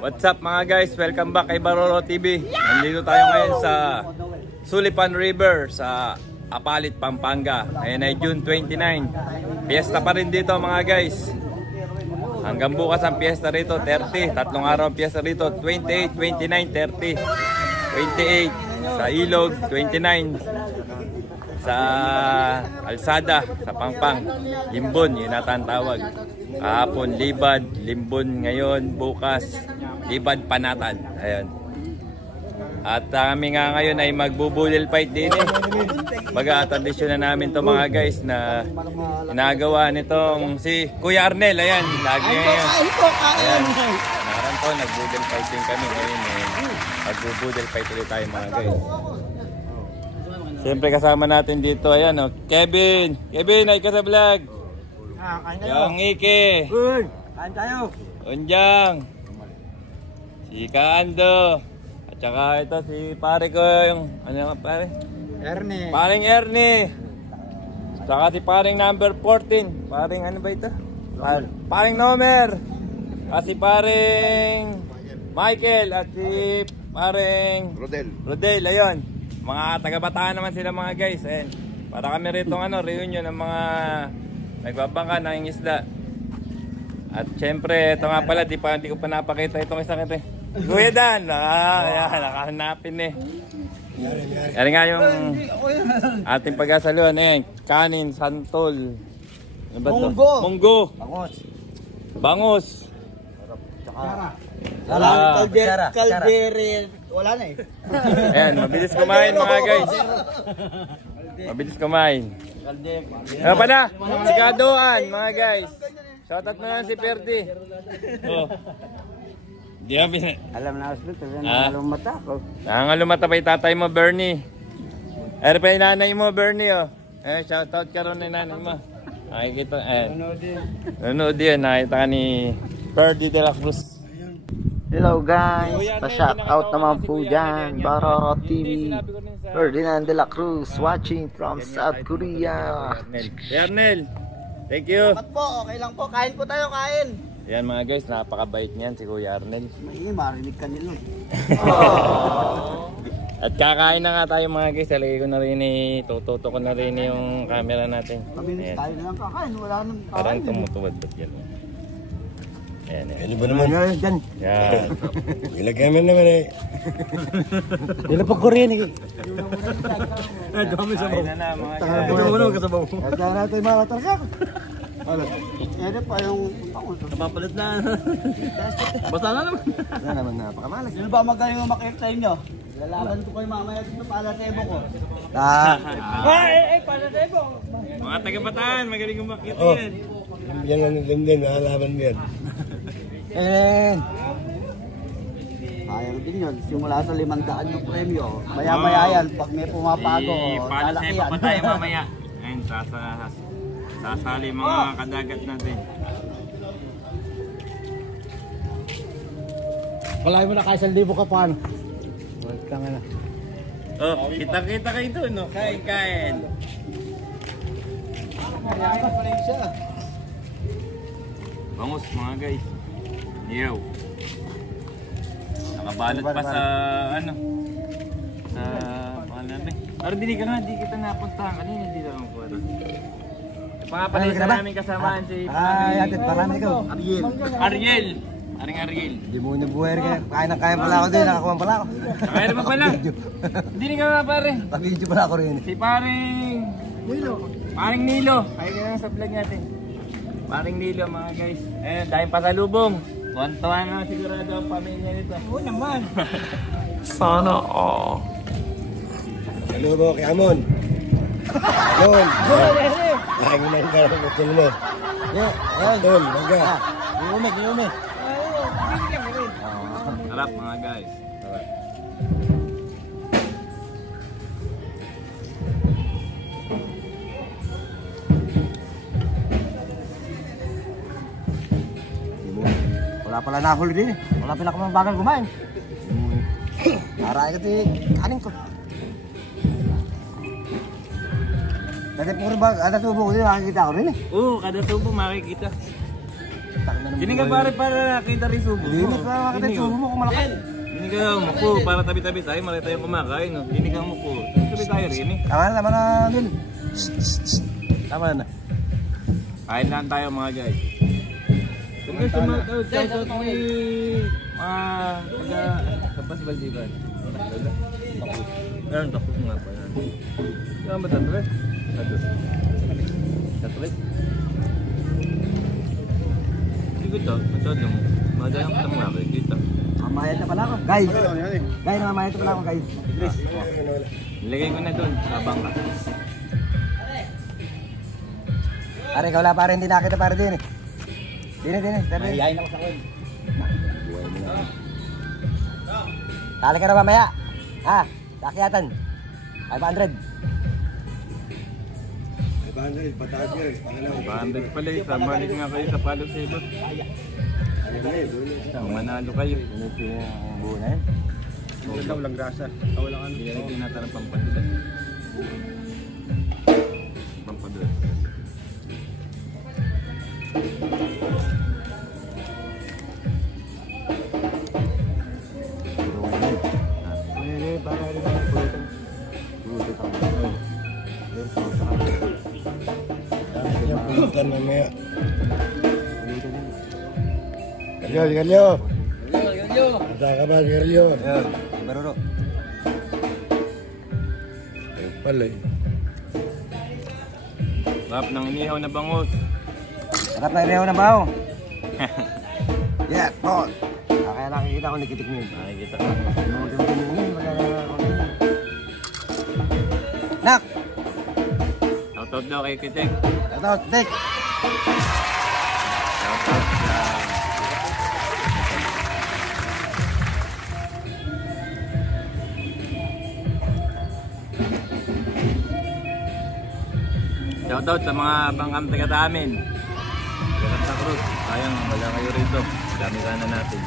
What's up mga guys? Welcome back kay Baroro TV. Nandito tayo ngayon sa Sulipan River sa Apalit, Pampanga. Ngayon ay June 29. Fiesta pa rin dito mga guys. Hanggang bukas ang fiesta rito, 30. Tatlong araw ang fiesta rito, 28, 29, 30. 28 sa Ilog, 29 sa Alsada, sa Pangpang, Limbon, yun natin tawag. Kahapon Libad, Limbon ngayon, bukas Libad, Panatan. Ayun. At kami nga ngayon ay magbubudel fight din eh. Baga tradisyon na namin to mga guys na ginagawa nitong si Kuya Arnel. Ayan, lagi ngayon. Ayan. Naran to, nagbudel fight din kami ngayon eh. Magbubudel fight ulit tayo mga guys. Siyempre kasama natin dito, ayan oh, Kevin. Kevin, ay ka sa vlog. Yang Ike. Kain tayo. Unjang. Si Kaando. At saka ito si pare ko yung, ano nga pare? Ernie. Paring Ernie. Saka si paring number 14. Paring ano ba ito? Paring Nomer. At si paring Michael. At si paring Rodel, ayun. Mga taga-Bataan naman sila mga guys. Ayan. Para kami rito reunion ng mga nagbabangka ng isda. At syempre, ito nga pala, hindi ko pa napakita itong isang ito. Kuya Dan! Ayan, nakahanapin eh. Yan nga yung ating pagkasaluhan. Ayan, kanin, santol. Ano ba ito? Munggo. Bangus. Kaldere. Wala na eh. Ayan, mabilis kumain mga guys. Mabilis kumain. Ano pa na? Sigadoan mga guys. Shoutout na lang si Perdi. Oh. Di ba Alam na hospital, nangalumata ako. Nangalumata pa yung tatay mo, Bernie. Ano pa yung nanay mo, Bernie oh. Shoutout ka ron na nanay mo. Nakikita, nanood din. Nakita ka ni Perdi de la Cruz. Hello guys, pa-shout out naman po dyan, Baroro TV, Ferdinand de la Cruz, watching from South Korea. Ernel, thank you. Salamat po, okay lang po, kain po tayo, kain. Yan mga guys, napakabait niyan si Kuya Arnel. Marinig ka nila. At kakain na nga tayo mga guys, alagay ko na rin tututo ko na rin yung camera natin. Kabilis tayo na lang kakain, wala nang kain. Parang tumutuwad ba't yan? Ayan, ano ba naman? Yan. Yan. Ilagay mo naman eh. Dila pa Korean eh. Dami sa mga na mga guys. Ito mo naman kasabaw. Kaya natin maratarsak. Ano? Yan pa yung pangulo. Napapalit na. Basta na naman. Yan naman napakamalas. Sino ba magaling umakit sa inyo? Lalaban ko kayo mamaya dito para sa ebo ko. Para sa ebo. Mga taga-Bataan, magaling umakit Oh. yan. Yan ang din, nakalaban mo yan. Sayang din yun. Simula sa 500 yung premyo. Maya-maya yan. Pag may pumapago, lalaki yan. Pa tayo mamaya. Ayun, sasali mga kadagat natin. Palay mo na kahit 1,000 ka paano. Wait ka nga na. Oh, kita-kita kayo doon, no? Kain. Bangus mga guys. Yo. Nakabalot pa sa sa pangalan eh. Pero dili ka nga, di kita napuntahan kanina, hindi lang po. Pangalan sa namin kasamaan si Yatit, parami ikaw. Ariel. Ariel. Hindi mo nabuhay rin. Kaya pala ako din, nakakuha pala ako. Kaya naman pala. Hindi ka nga pare. Pag-video pala ako rin. Si paring Nilo. Kaya ka lang sa vlog natin. Paring Nilo mga guys. Ayun, dahil pasalubong. Tuwan-tuwan na sigurado ang pamilya nito. Oo naman. Sana all. Ano ba kay Amon? Amon! Lagi na yung karamutin mo. Amon, maga. Iume. Harap mga guys. Harap. Wala pala nahuli din eh. Wala pala akong bagal kumain. Aray kasi kanin ko. Kasi puro ba, kada tubo ko din makikita ko rin eh. Oo, kada tubo makikita. Gini ka pare para kita rin subo. Hindi para makita yung subo mo kung malaki. Gini ka muko para tabi-tabi tayo, malay tayo kumakain. No? Gini ka muko. Tabi tayo rin eh. Tama na din. Tama na. Kain lang tayo mga guys. Kung shout out may taga Kapas Baldiban. Meron tapos nga pa yan. Kaya ba tatlo? Tatlo? Sige ito, masyado mo. Madayang kita mga kita. Mamayat na pala ako. Guys, mamayat na pala ako guys. Chris. Nilagay ko na doon, habang ka. Pare, ikaw lang pare, hindi nakita pare din eh. Dini. Mahihayin ako sa akin. Tali ka na mamaya. Ha? Kakyatan. 500. 500, pataas yan. Pangalaw. 500 pala eh, samalik nga kayo sa Palo Sebas. Manalo kayo. Ito yung buo na yun. Walang grasa. Walang ano. Nilagay natin ang pampadulas. Pampadulas. Pulutan mamaya. Galyo. Ada ka ba, Galyo? Baruro. Ayun pala eh. Sarap ng inihaw na bangus. Sarap na ireho na ba ako? Yeah, tol. Kaya nakikita ko nakikitik niyo. Nakikita ko. Nak! Shoutout daw kay Kitek. Ito, Tek! Shoutout sa... Shoutout sa mga bangkang taga amin. Santa Cruz. Sayang, wala kayo rito. Dami sana natin.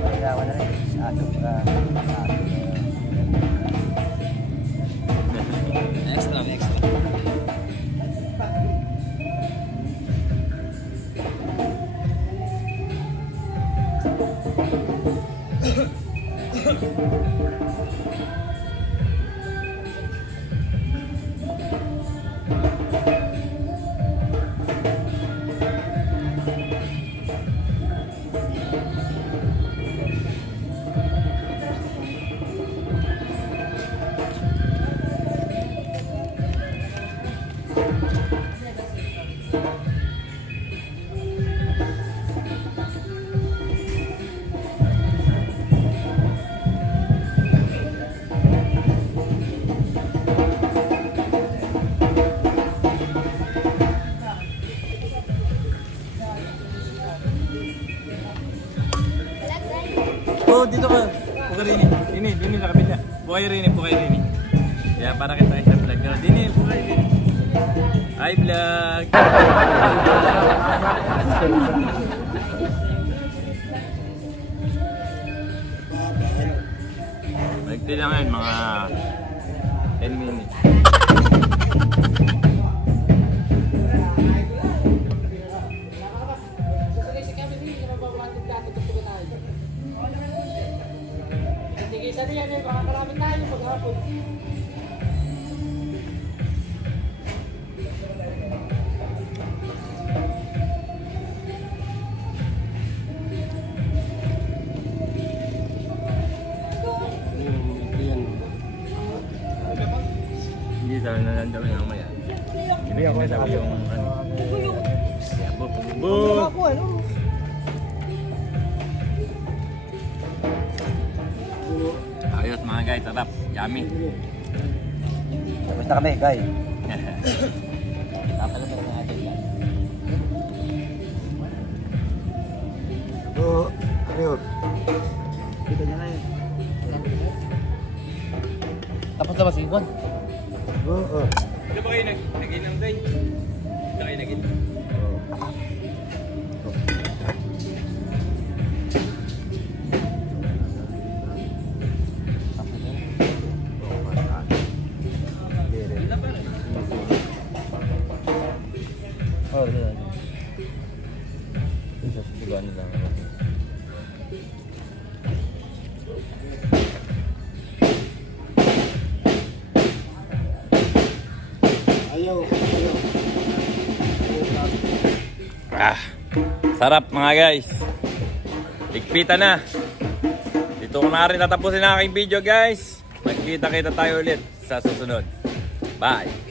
Pagkawa na rin. Ato ka. Extra. Oh, dito ka. Buka rin eh. Dini sa kabila. Bukay rin eh. Kaya para kita sa vlog. Dini, bukay rin. Hi vlog! Magti lang yan, mga 10 minutes. Sige, sa diyan eh, baka marami tayo maghapon. Hindi tayo nalandawin ang maya. Hindi ako na yung ano. Ayos mga guys, sarap. Yummy. Tapos na kami, guys. Tapos na mga guys. Ano? Kita niya na yun. Tapos na ba si Juan? Oo. Oh, yeah. Isa sa sugan lang. Ayaw. Sarap mga guys. Higpitan na. Dito ko na rin tatapusin ang aking video guys. Magkita-kita tayo ulit sa susunod. Bye.